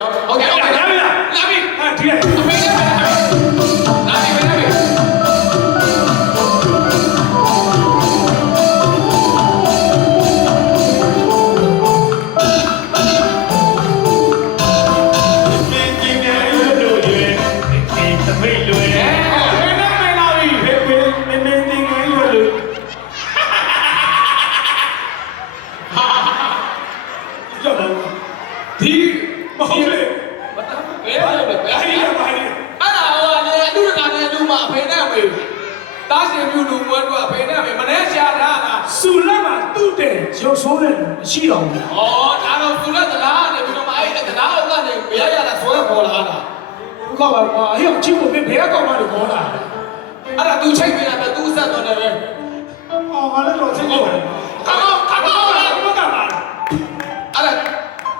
Ok, ok, Nabi. Dia. Nabi. Yo số này chi đồng. Đã đâu tôi nói là để tôi nói cái đá ông ta thì bé ra là số là có là. Có bảo hiểu chứ một bên bé có mà được có là. Là tôi check về là tôi sẽ tôi này. Mà nó rồi check rồi. Không có cả mà.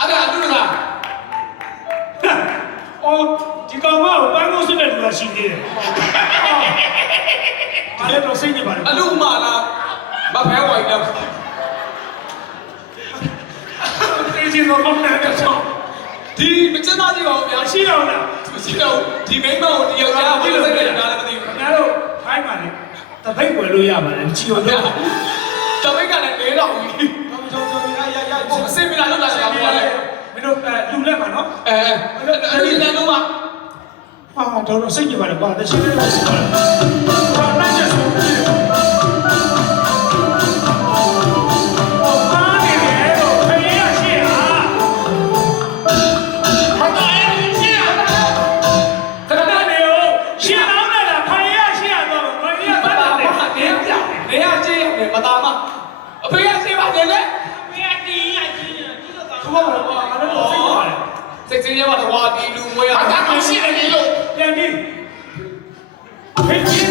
Là tôi là. Chỉ có mà bán mua số này là gì đi. Mà nó sinh như vậy. Lúc mà là bà bé ngoài đâu. Thì nó không nè được sao? Thì mình chân gì bảo bé chi đâu nè? Chi đâu? Thì mấy màu thì yêu ra bây giờ sẽ là cái gì? Nè đâu, hai mà này. Ta thấy quỷ lui à mà chi đâu đâu. Ta thấy cả này đế đâu. Xem mình là lúc là làm gì đây? Mình đâu lùm lên mà nó. Đi lên luôn mà. Đâu nó sinh như vậy là qua, ta chi lên là sinh vậy. Nó sẽ xuống chi. Sẽ như vậy là đi luôn mới à? Ta không xin đi luôn. Đem đi. Hết chi.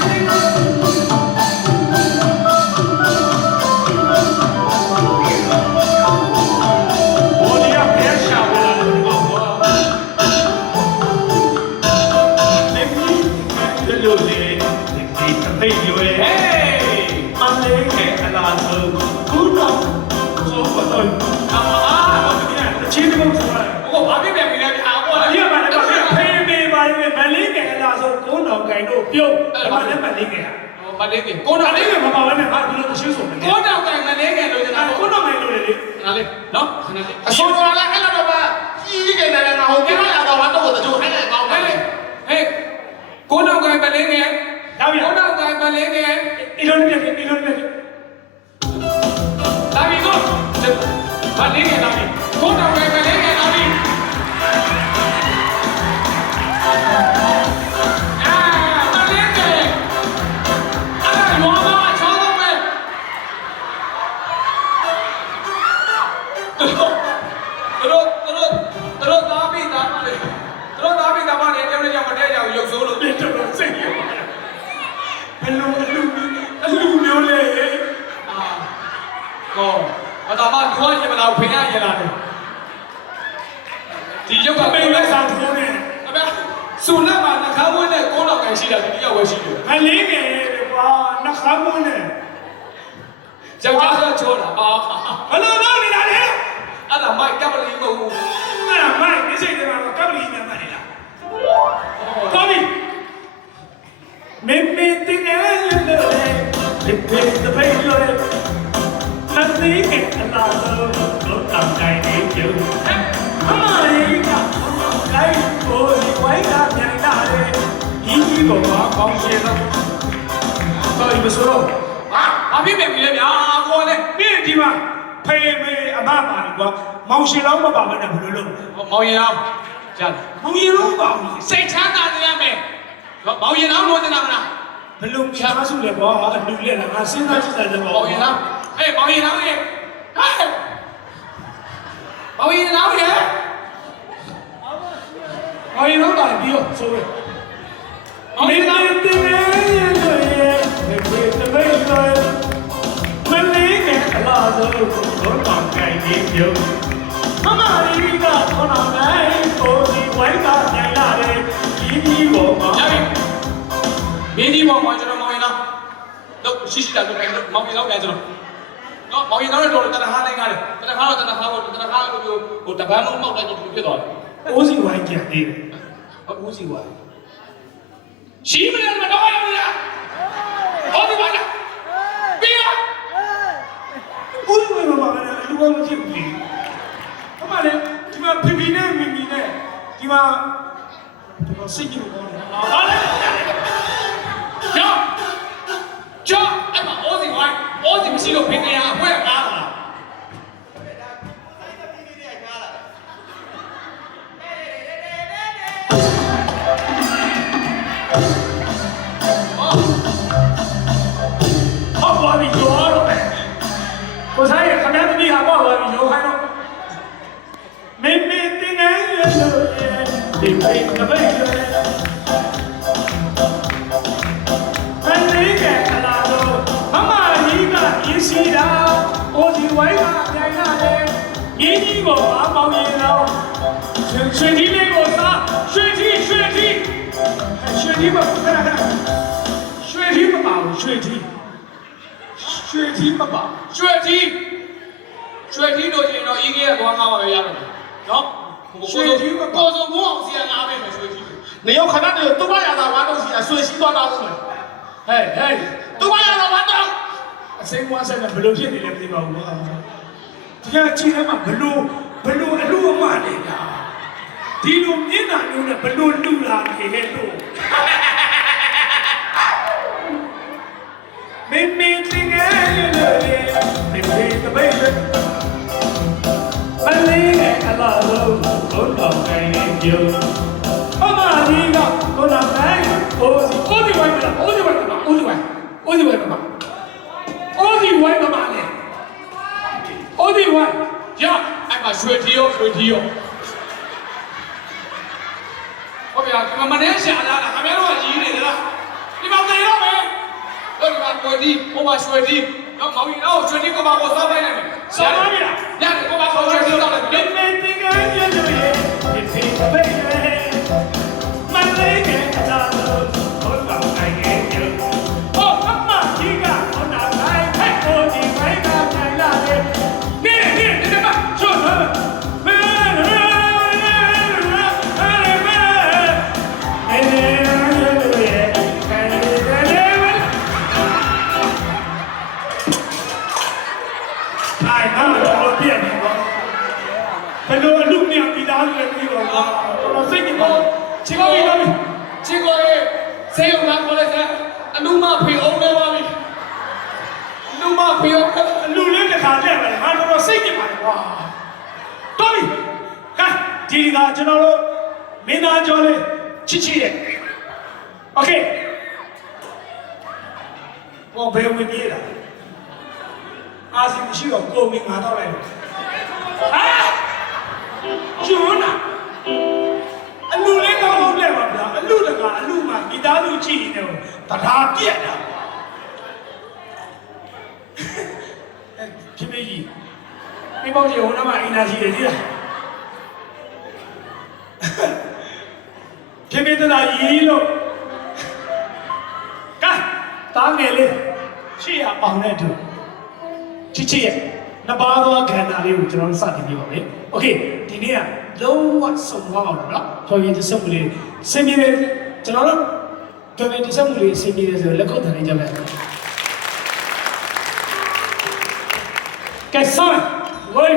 Cái đồ tiêu, mà nếu mà lính kìa, mà lính kìa, cô nào lính kìa mà bảo vấn đề hai kilo chịu sủng này, cô nào cái mà lính kìa rồi thì cô nào mày rồi đấy, nào đi, đó, số nó là cái nào mà, cái này là nào, cái này là đầu hắn đâu có chủ hay là ngầu đấy, cô nào cái mà lính kìa, cô nào cái mà lính kìa, Elon biết, Davi cô, mà lính kìa Davi, cô nào cái mà lính kìa Davi. Mà bạn có gì mà nào phải ai vậy là thì giống như mình là sao thôi nè, xuân là mà nó khá vui này, có nào cái gì là cái điều gì được, anh lý kìa, nó khá vui nè, chắc là chua là nó đi nào đấy, anh là mai các bạn đi mà anh là mai cái gì mà các bạn đi nhà này là, có đi, mình tiếng ấy lên đây, mình tập bay lên. Anh lý kìa là thơ có tầm này để chịu ai cả cái cô đi quấy ra nhảy ra đây ý của họ không chê đâu thôi mà số đâu biết mẹ gì đấy cô này biết gì mà phê mê mà quá mong xin lắm mà bảo mình làm được luôn mong gì đâu chân mong gì luôn bảo say chán ta thì em mẹ mong gì đâu luôn thế nào nào mình luôn cha xuống để bỏ anh đừng lên là xin ra chứ sao để bỏ mong gì đâu bảo gì đâu vậy bảo gì đâu vậy bảo gì đâu tại vì số rồi mình tiếng ấy người tập bay lên mình lý kìa là thơ có tầm này để chịu ai cả con nào đấy cô đi quấy ta nhảy ra đây ý của mà Mẹ đi mong cho nó mong gì đâu đâu xí xí là tụi em mong gì đâu nghe cho nó nó mong gì đâu rồi tao đã hai này ngay rồi tao đã hai rồi tao đã hai rồi tao đã hai rồi tao đã hai rồi tao đã hai rồi အိုးစီဝိုင်းကြံသေးတယ် ဦးစီဝါရှိမလဲမတော့ရဘူးလားဟောဒီပါလားပြီးရ အိုးစီဝိုင်းမှာလည်းအလူကမဖြစ်ဘူးလေဟောမလေးဒီမှာဖေဖေနဲ့မီမီနဲ့ဒီမှာစိတ်ကြီးကိုကောင်းတယ်ဟာလေကြောအဲ့မှာဦးစီဝါဦးစီမရှိလို့ဖေကရအဖွဲကားလာကိုစားရခမည်းသမီးဟာပေါ့ပါပြီရိုးခိုင်းတော့မင်းမင်းတင်ငယ်ရလို့ဒီပိတ်ကပိတ်ရမင်းလေးကလာတော့မမကြီးကရင်းစီတာအိုဒီဝိုင်းကမြိုင်လာတယ်ရင်းကြီးကိုအားပေါင်းရင်တော့ရွှေကြီးလေးကိုစားရွှေကြီးမခဏရွှေကြီးမပါဘူးရွှေကြီးမပါရွှေကြီးတို့ကျင်တော့ဤကြီးကသွားမှာပဲရတယ်နော်ရွှေကြီးကိုစုံဘုံအောင်စီရလာမယ်ရွှေကြီးနေရောက်ခဏတည်းသူ့ဘာရတာဝါတော့စီရွှေရှိသွားတော့မယ်ဟဲ့သူ့ဘာရတာဝါတော့အစိမ်းဝါဆက်နဲ့ဘလို့ဖြစ်နေလဲမသိပါဘူးကွာဒီကကြည့်ရမှာဘလို့အလူအမနေတာဒီလိုမျက်နှာမျိုးနဲ့ဘလို့လူလာနေလဲလို့မင်းမင်းတင်ငယ်လို့ဒီဘေးတပိတ်မလေးကအလားလို့ဘုံတော်ကိုင်းနေကြအမဒီကဘုံတော်ကိုင်းအိုးဒီဝိုင်းမလားအိုးဒီဝိုင်းမလားလေအိုးဒီဝိုင်းရအဲ့မှာရွှေထီရောဟုတ်ဗျာဒီမှာမနေရှာလာတာခင်ဗျားတို့ကရည်နေသလားဒီမှာနေတော့မယ်တော့ဒီမှာကိုဒီဟိုမှာရွှေထီတော့မောင်ကြီးတော့ရွှေထီကဘာကိုစားလိုက်နိုင်မယ်စားပါဗျာရတယ်ကိုဘာကိုရွှေထီတော့တယ် မင်းတင်ငယ်လို့ဒီဖေးပိတ်မလေးကအလားလို့ဘုံတော်ကိုင်းနေကြဟောအမကြီးကဘုံတော်ကိုင်းဟဲ့အိုဒီဝိုင်းကနိုင်လာတယ်နေဒီမှာချောတော့ဘယ်လိုအလုပ်နဲ့ပြီးသားလဲပြီးတော့တော့စိတ်ကတော့ချစ်ကိုရေဆေးရုံမှာခေါ်လိုက်စမ်းအလူမဖေအောင်နေပါပြီအလူမဖေအောင်အလူလေးတစ်ခါတည်းပဲဟာတော့စိတ်ကြပါလေကွာတော်ပြီကဲဒီကကျွန်တော်တို့မင်းသားကျော်လေးချစ်ရဲ့โอเคဘောဘယ်ဝင်ပြေးလာအာစီမရှိတော့ကိုမင်းငါတော့လိုက်ဟာကျွန်းနာအလူလေးကောင်းကောင်းလဲပါဗျာအလူတကအလူမှမိသားစုကြည့်နေတယ်တရားပြက်တာခင်မေကြီးဒီပေါင်းကြီးဟိုနားမှာအင်တာရှိတယ်ကြည့်လားခင်မေတလာကြီးလို့ကဲတားငယ်လေးရှေ့ရအောင်နဲ့တူချစ်ရဲ့နှစ်ပါးသောခန္ဓာလေးကိုကျွန်တော်စတင်ပြပါမယ်โอเคဒီနေ့ကလုံးဝစုံသွားအောင်နော်ပြောရင်ဒီစုံမှုလေးစင်ပြေတယ်ကျွန်တော်တို့ပြောရင်ဒီစုံမှုလေးစင်ပြေတယ်ဆိုတော့လက်ခုပ်ထန်နေကြမယ်ကဲဆောင်း